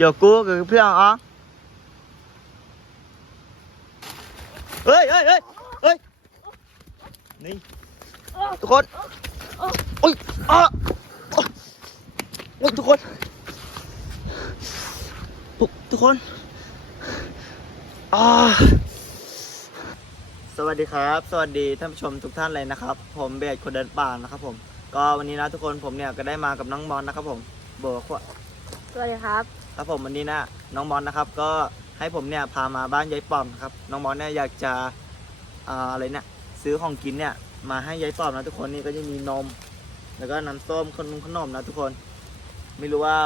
giờ cua cái phía à ơi ơi ơi ơi đi ทุกคนโอ้ยอะโอ้ยทุกคนทุกทุกคนอ่าสวัสดีครับ สวัสดีท่านผู้ชมทุกท่านเลยนะครับ ผมเบสคนเดินป่านะครับผม ก็วันนี้นะทุกคนผมเนี่ยก็ได้มากับน้องมอนนะครับผมโบอกว่าสวัสดีครับ ครับผมวันนี้นะน้องมอนนะครับ ก็ให้ผมเนี่ยพามาบ้านยายป้อมนะครับ น้องมอนเนี่ยอยากจะออะไรเนี่ยซื้อของกินเนี่ยมาให้ยายป้อมนะทุกคนนี่ก็จะมีนม แล้วก็น้ำส้มขนมขนมนะทุกคน ไม่รู้ว่า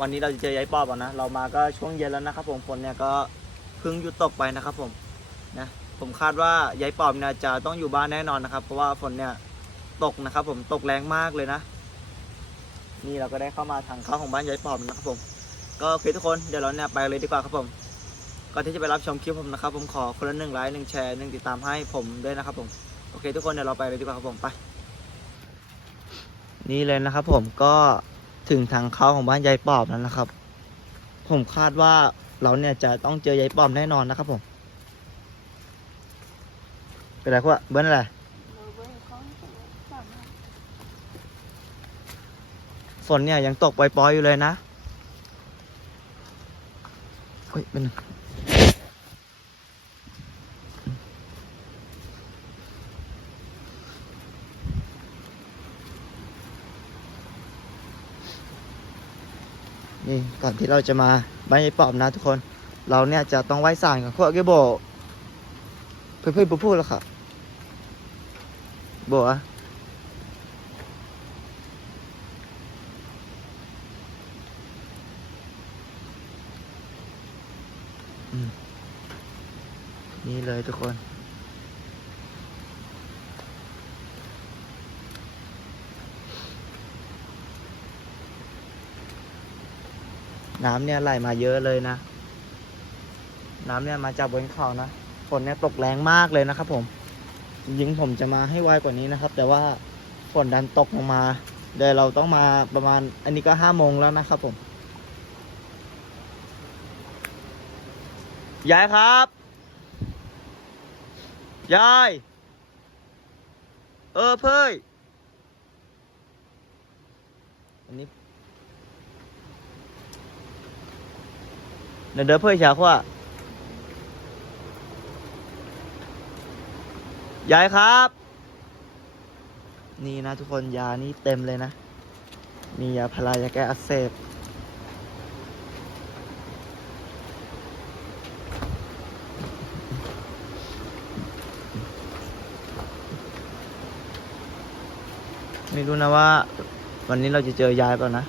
วันนี้เราจะเจอยายป้อมอะนะเรามาก็ช่วงเย็นแล้วนะครับ ผมฝนเนี่ยก็เพิ่งหยุดตกไปนะครับ ผมนะผมคาดว่ายายป้อมเนี่ยจะต้องอยู่บ้านแน่นอนนะครับ เพราะว่าฝนเนี่ยตกนะครับ ผมตกแรงมากเลยนะนี่เราก็ได้เข้ามาทางเข้าของบ้านยายปอมนะครับผม ก็โอเคทุกคนเดี๋ยวเราเนี่ยไปเลยดีกว่าครับผมก่อนที่จะไปรับชมคลิปผมนะครับผมขอคนละหนึ่งไลค์หนึ่งแชร์หนึ่งติดตามให้ผมด้วยนะครับผมโอเค ทุกคนเดี๋ยวเราไปเลยดีกว่าครับผมไป นี่เลยนะครับผมก็ถึงทางเข้าของบ้านยายปอบแล้วนะครับ ผมคาดว่าเราเนี่ยจะต้องเจอยายปอบแน่นอนนะครับผมเป็นไรพวกเบิ้ลอะไรฝนเนี่ยยังตกปล่อยๆอยู่เลยนะ เฮ้ยเป็นนี่ก่อนที่เราจะมาบ้านยายปอบนะทุกคน เราเนี่ยจะต้องไหว้ศาลกับพวกเกโบเพื่อนๆพูดแล้วค่ะโบอะ เลยทุกคน น้ำเนี่ยไหลมาเยอะเลยนะ น้ำเนี่ยมาจากบนเขานะ ฝนเนี่ยตกแรงมากเลยนะครับ ผม จริงๆผมจะมาให้ไวกว่านี้นะครับ แต่ว่าฝนดันตกลงมาเดี๋ยวเราต้องมาประมาณ อันนี้ก็ห้าโมงแล้วนะครับผมยายครับ ยาย เออเพ่ยอันนี้เดี๋ยวเดี๋ยวเพื่อฉากว่ายายครับ นี่นะทุกคนยานี่เต็มเลยนะ มียาพารายาแก้อักเสบ ไม่รู้นะว่า วันนี้เราจะเจอยายเปล่านะ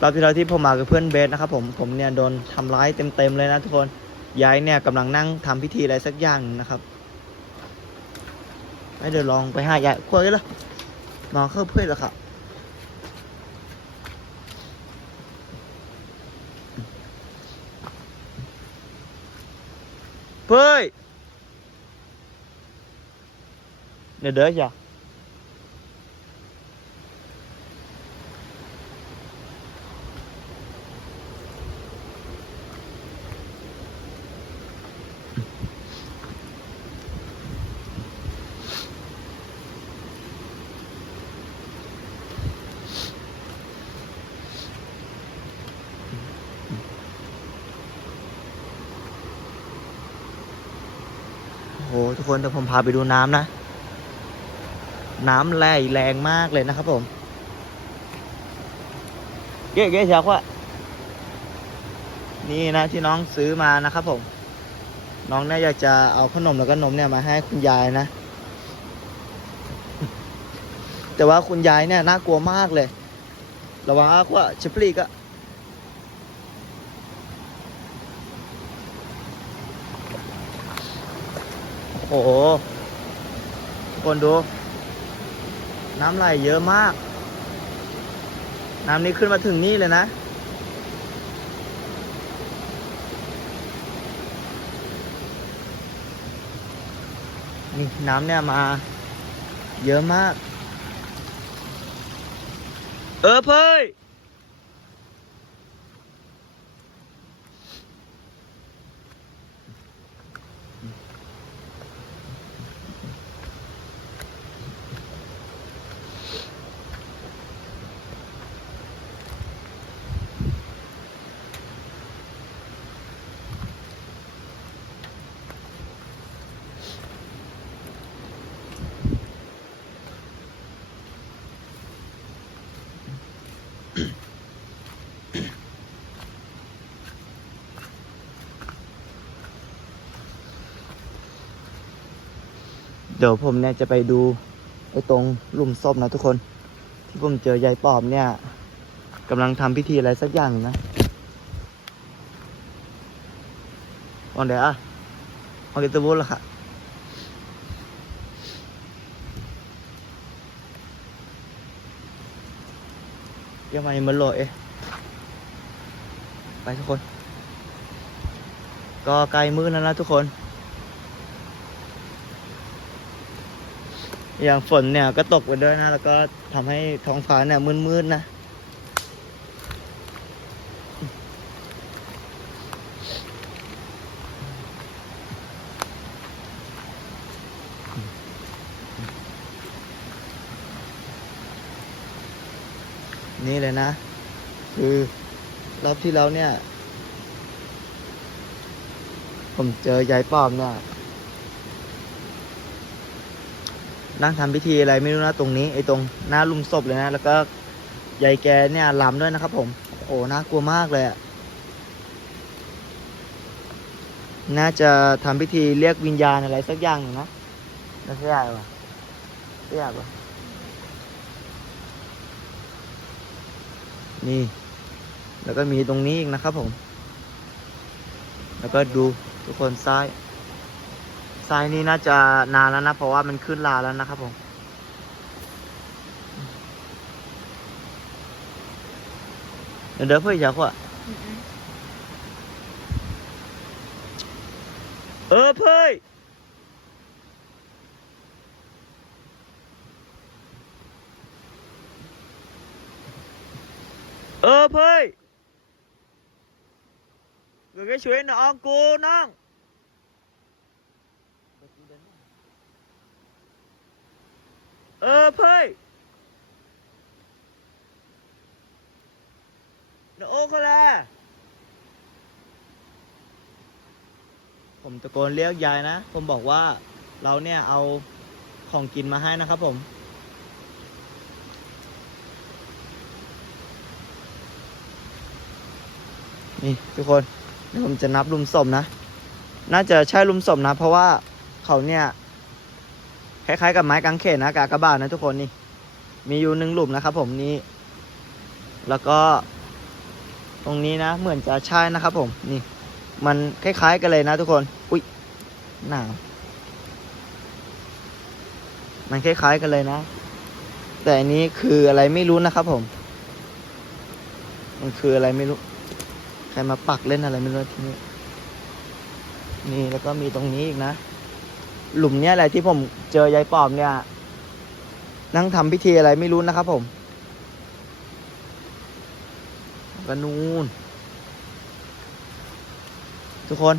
รอบที่แล้วที่ผมมากับเพื่อนเบสนะครับผมผมเนี่ยโดนทำร้ายเต็มๆเลยนะทุกคนยายเนี่ยกำลังนั่งทำพิธีอะไรสักอย่างนะครับให้เดี๋ยวลองไปหายายคุยเลยนอนเข้าเพื่อนแล้วครับเพื่อน เดี๋ยวเด้อจ้ะโอ้โหทุกคนเดี๋ยวผมพาไปดูน้ำนะ น้ำไหลแรงมากเลยนะครับผมเก๊ะเก๊ะเชียวว่านี่นะที่น้องซื้อมานะครับผม น้องเนี่ยอยากจะเอาขนมแล้วก็นมเนี่ยมาให้คุณยายนะ แต่ว่าคุณยายเนี่ยน่ากลัวมากเลย ระวังว่าชิปลีกอะโอ้โหคนดู น้ำไหลเยอะมาก น้ำนี้ขึ้นมาถึงนี่เลยนะ นี่น้ำเนี่ยมา เยอะมาก เออเพ่อ เดี๋ยวผมเนี่ยจะไปดูไอ้ตรงลุมศพนะทุกคน ที่ผมเจอยายปอบเนี่ยกำลังทำพิธีอะไรสักอย่างนะวันเดียวอะเอาเกตบุลละค่ะยังไงมันลดเอ๊ะไปทุกคน ก็ใกล้มืดแล้วนะทุกคน อย่างฝนเนี่ยก็ตกไปด้วยนะ แล้วก็ทำให้ท้องฟ้าเนี่ยมืดๆนะนี่เลยนะ คือรอบที่แล้วเนี่ย ผมเจอยายปอบเนี่ย นั่งทำพิธีอะไรไม่รู้นะตรงนี้ไอ้ตรงหน้าลุมศพเลยนะ แล้วก็ยายแกเนี่ยลำด้วยนะครับผมโอ้น่ากลัวมากเลยน่าจะทำพิธีเรียกวิญญาณอะไรสักอย่างหนึ่งนะน่าจะได้ปะไม่ยากปะนี่ แล้วก็มีตรงนี้อีกนะครับผม แล้วก็ดูทุกคนซ้าย ซ้ายนี่น่าจะนานแล้วนะ เพราะว่ามันขึ้นลาแล้วนะครับผม เดี๋ยวเชียวเพื่อนอยากว่าเออเพื่อนเออเพื่อนเดี๋ยวแกช่วยน้องกูน้อง เออเพ่ยนโอคแลผมตะโกนเรียกยายนะ ผมบอกว่าเราเนี่ยเอาของกินมาให้นะครับผม นี่ทุกคนเดี๋ยวผมจะนับลุมศพนะ น่าจะใช่ลุมศพนะ เพราะว่าเขาเนี่ย คล้ายๆกับไม้กางเขนนะกากบาทนะทุกคนนี่ มีอยู่หนึ่งหลุมนะครับ ผมนี่แล้วก็ตรงนี้นะ เหมือนจะใช่นะครับผมนี่ มันคล้ายๆกันเลยนะทุกคน อุ้ยหนาวมันคล้ายๆกันเลยนะ แต่อันนี้คืออะไรไม่รู้นะครับผม มันคืออะไรไม่รู้ ใครมาปักเล่นอะไรไม่รู้ที่นี่นี่แล้วก็มีตรงนี้อีกนะ หลุมเนี้ยแหละที่ผมเจอยายปอบเนี่ย นั่งทำพิธีอะไรไม่รู้นะครับผมก็นูนทุกคน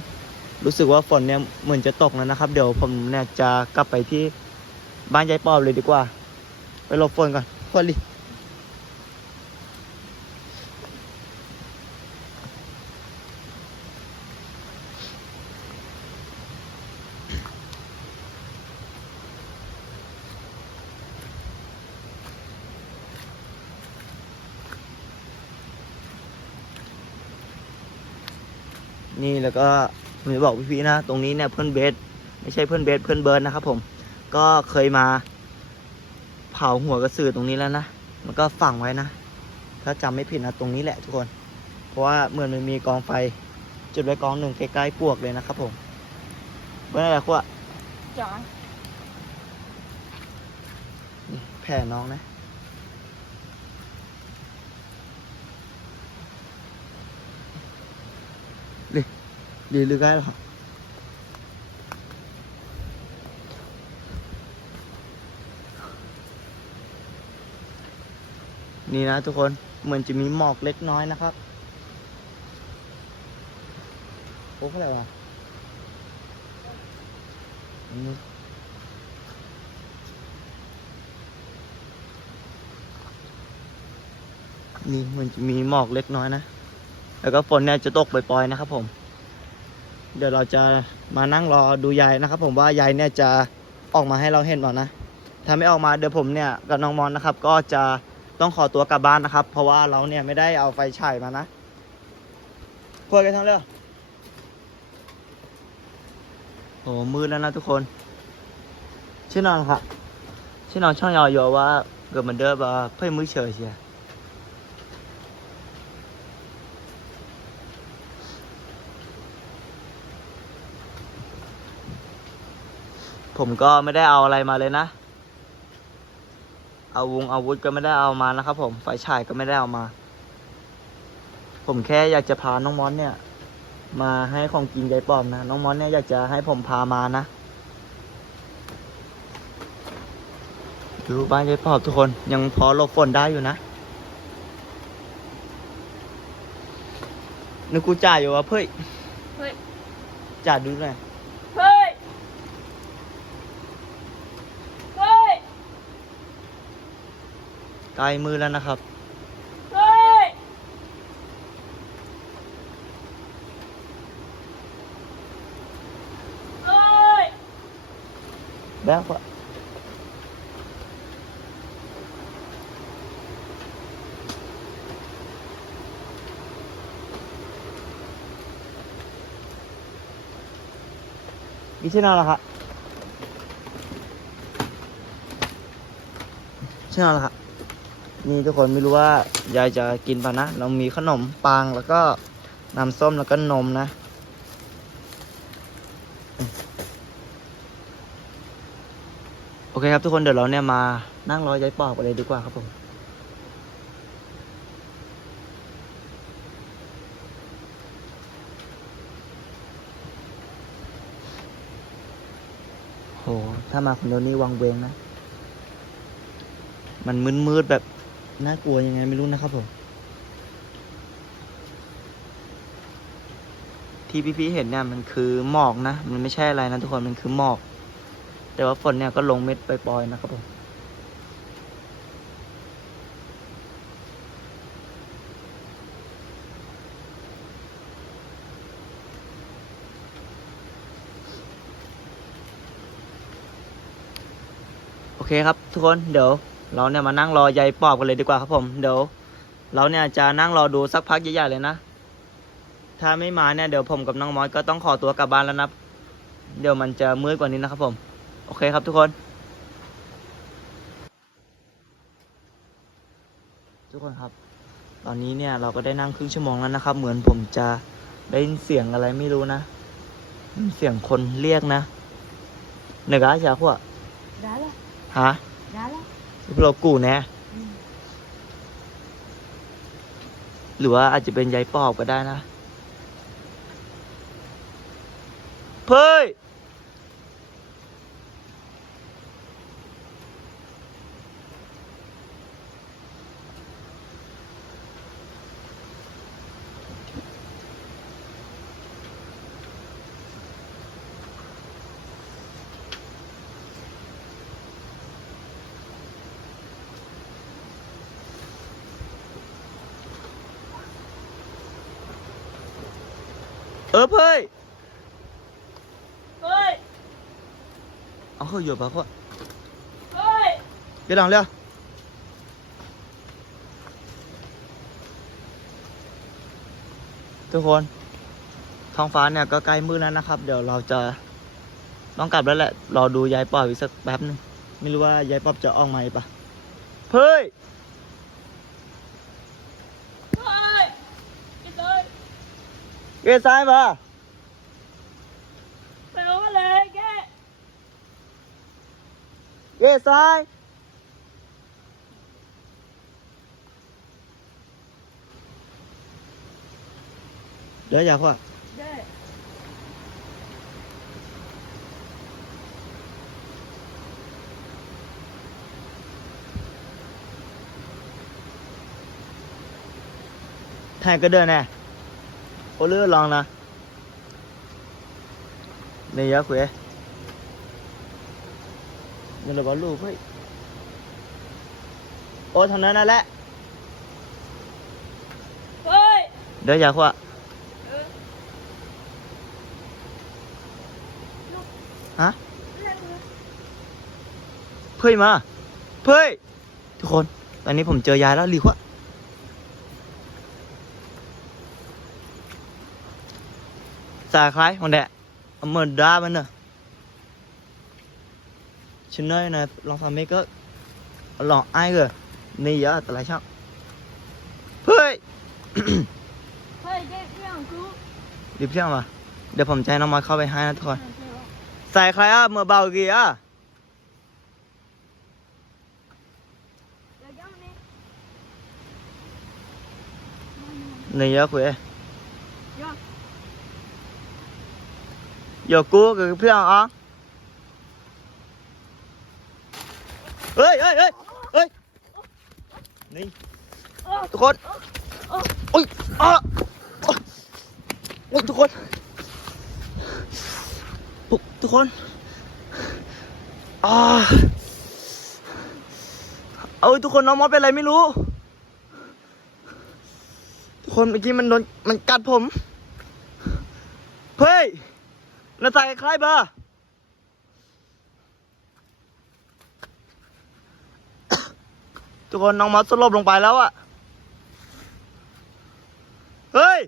รู้สึกว่าฝนเนี่ยเหมือนจะตกแล้วนะครับ เดี๋ยวผมเนี่ยจะกลับไปที่บ้านยายปอบเลยดีกว่า ไปหลบฝนก่อนฝนดิ ก็ผมจะบอกพี่ๆนะ ตรงนี้เนี่ยเพื่อนเบสไม่ใช่เพื่อนเบสเพื่อนเบิร์ดนะครับ ผม ก็เคยมาเผาหัวกระสือตรงนี้แล้วนะมันก็ฝังไว้นะ ถ้าจำไม่ผิดนะตรงนี้แหละทุกคน เพราะว่าเหมือนมันมีกองไฟ จุดไว้กองหนึ่งใกล้ๆปลวกเลยนะครับผมเมื่อไหร่ขั้วจ๋านี่แผ่น้องนะ ดีหรือไงหรอนี่นะทุกคน เหมือนจะมีหมอกเล็กน้อยนะครับ โอ้เท่าไรวะนี่เหมันจะมีหมอกเล็กน้อยนะ แล้วก็ฝนเนี่ยจะตกปล่อยๆนะครับผม เดี๋ยวเราจะมานั่งรอดูยายนะครับ ผมว่ายายเนี่ยจะออกมาให้เราเห็นหรอนะ ถ้าไม่ออกมาเดี๋ยวผมเนี่ยกับน้องมอนนะครับ ก็จะต้องขอตัวกลับบ้านนะครับ เพราะว่าเราเนี่ยไม่ได้เอาไฟฉายมานะคุยกันทั้งเรื่องโอ้มืดแล้วนะทุกคน ชื่อน้องครับชื่อน้องช่องยาวอยว่าเกิดมันเด้อบ่เพื่อมือเฉยเชีย ผมก็ไม่ได้เอาอะไรมาเลยนะ เอาวงอาวุธก็ไม่ได้เอามานะครับผม ไฟฉายก็ไม่ได้เอามา ผมแค่อยากจะพาน้องมอนเนี่ย มาให้ของกินยายป้อมนะ น้องมอนเนี่ยอยากจะให้ผมพามานะ ดูบ้านยายปอบทุกคน ยังพอหลบฝนได้อยู่นะนึกกูจ่ายอยู่วะเพื่อยเฮ้ยจ่ายดูหน่อย เฮ้ย เฮ้ย ใกล้มือแล้วนะครับเฮ้ยเฮ้ยแบ๊กวะมีที่นอนเหรอครับที่นอนเหรอครับ นี่ทุกคนไม่รู้ว่ายายจะกินปะนะเรามีขนมปังแล้วก็น้ำส้มแล้วก็นมนะ โอเคครับทุกคนเดี๋ยวเราเนี่ยมานั่งรอยายปอบกันเลยดีกว่าครับผมโห ถ้ามาคนเดียวนี่วังเวงนะ มันมืดๆแบบ น่ากลัวยังไงไม่รู้นะครับผม ที่พี่ๆเห็นเนี่ยมันคือหมอกนะ มันไม่ใช่อะไรนะทุกคนมันคือหมอก แต่ว่าฝนเนี่ยก็ลงเม็ดปล่อยๆนะครับผมโอเคครับทุกคนเดี๋ยว เราเนี่ยมานั่งรอยายปอบกันเลยดีกว่าครับผม เดี๋ยว เราเนี่ยจะนั่งรอดูสักพักใหญ่ๆเลยนะ ถ้าไม่มาเนี่ยเดี๋ยวผมกับน้องมอสก็ต้องขอตัวกลับบ้านแล้วนะ เดี๋ยวมันจะมืดกว่านี้นะครับผม โอเคครับทุกคน ทุกคนครับ ตอนนี้เนี่ยเราก็ได้นั่งครึ่งชั่วโมงแล้วนะครับ เหมือนผมจะได้ยินเสียงอะไรไม่รู้นะ เสียงคนเรียกนะเหนือกาจากพวก Đã là, ฮะ พวกเรากูแน่หรือว่าอาจจะเป็นยายปอบก็ได้นะ เพ้ย เออเพ้ย Ơi, เอาเข้าอยู่ปะพวก ơi. เดี๋ยวลองเร็วทุกคนท้องฟ้าเนี่ยก็ใกล้มืดแล้วนะครับ เดี๋ยวเราจะต้องกลับแล้วแหละรอดูยายปอบอีกสักแป๊บหนึงไม่รู้ว่ายายปอบจะออกมาอีกปะเฮ้ย เอ้ยซ้ายมา mày nói lên cái. เอ้ โอเลือลองนะนี่ยักษ์เว้ยนี่เราบอกลูกเฮ้ยโอ้ทำนั้นนั่นแหละ Ơi. เดี๋ยวอยากว่า Ừ. ฮะ Lên rồi. เพื่อยมา เพื่อยทุกคน ตอนนี้ผมเจอยายแล้วรีบว่าสาคล้ายของแดะ เอามือด้ามันเนอะ chân nơi này lòng phàm mấy cái lọ ai rồi này giờ tại lại sao hơi เฮ้ยเจ๊เรื่องกูรีบเชื่อมาเดี๋ยวผมจะให้น้องมอสเข้าไปให้นะทุกคนเออใส่ใครอะเมื่อเบากี่อะเดี๋ยวยังนี่ này giờ quỷ ยั giờ cú cái phía à ơi ơi ơi ơi นี่โอ้ยเฮ้ยทุกคนโอ้อุ้ยอะโอ๊ยโอ้ยทุกคนทุกทุกคนอ่าเอาทุกคนน้องมอสเป็นอะไรไม่รู้ ทุกคนเมื่อกี้มันโดนมันกัดผม เฮ้ย น่าใส่คล้ายเบอร์ทุกคนน้องมอสสลบลงไปแล้วอะเฮ้ย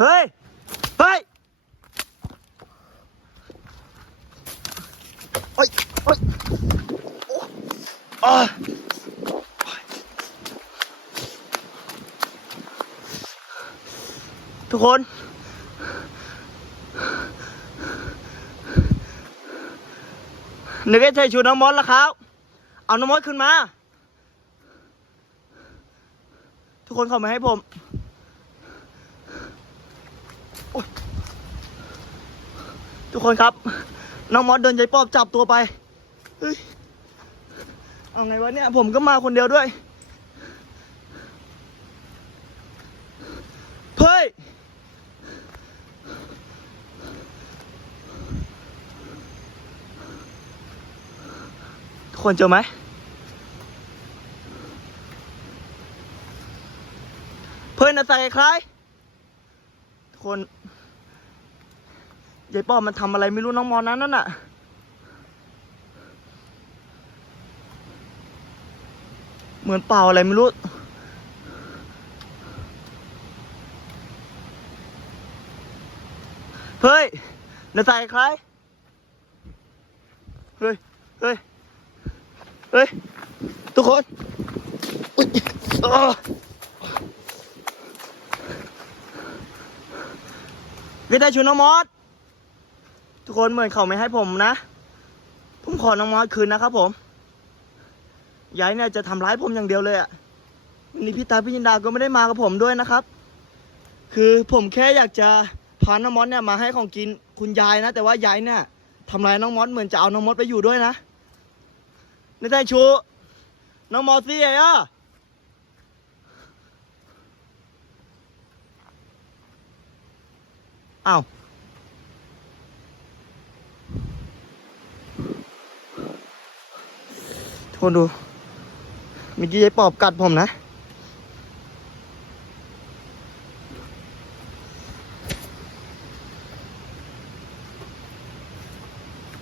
เฮ้ย เฮ้ยโอ๊ยโอ๊ยโอ้อ่ ทุกคน นึกให้ใช่ชูน้องมอสแล้วครับ เอาน้องมดขึ้นมา ทุกคนเข้ามาให้ผมทุกคนครับ น้องมอสโดนยายปอบจับตัวไป เฮ้ย เอาไงวะเนี่ย ผมก็มาคนเดียวด้วย เฮ้ย ทุก คนเจอไหมเพื่อนใส่คล้ายคนยายป้อมมันทำอะไรไม่รู้น้องมอนั้นนั่นน่ะเหมือนเป่าอะไรไม่รู้ เฮ้ยนาใส่คล้ายเฮ้ย เฮ้ย เฮ้ย ทุกคนอุ๊ยอ้าไม่ได้ชูน้องมอสทุกคนเหมือนเขาไม่ให้ผมนะ ผมขอน้องมอสคืนนะครับผมยายเนี่ยจะทำร้ายผมอย่างเดียวเลยอะ่ะวันนี้พี่ตาพี่ยินดาก็ไม่ได้มากับผมด้วยนะครับ คือผมแค่อยากจะพาน้องมอสเนี่ยมาให้ของกินคุณยายนะ แต่ว่ายายเนี่ยทำร้ายน้องมอสเหมือนจะเอาน้องมอสไปอยู่ด้วยนะ ไม่ได้ชูน้องมอซี่ไอ้อะอ้าว ทุกคนดูมื่อกี้ยายปอบกัดผมนะ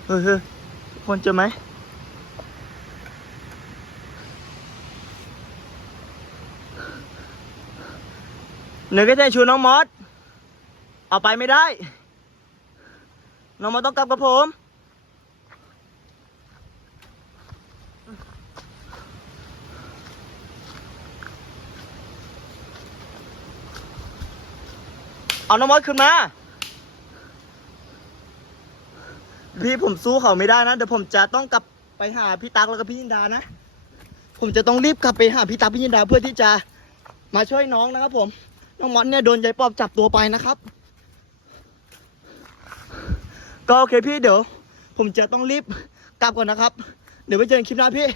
เฮ้ยเฮ้ยคนเจอไหม หนึ่งก็จะชวนน้องมอสเอาไปไม่ได้ น้องมอสต้องกลับกับผม เอาน้องมอสขึ้นมา พี่ผมสู้เขาไม่ได้นะ เดี๋ยวผมจะต้องกลับไปหาพี่ตั๊กแล้วก็พี่ยินดานะ ผมจะต้องรีบกลับไปหาพี่ตั๊กพี่ยินดาเพื่อที่จะมาช่วยน้องนะครับผม น้องมอนเนี่ยโดนยายปอบจับตัวไปนะครับ ก็โอเคพี่เดี๋ยว ผมจะต้องรีบกลับก่อนนะครับ เดี๋ยวไปเจอกันคลิปหน้าพี่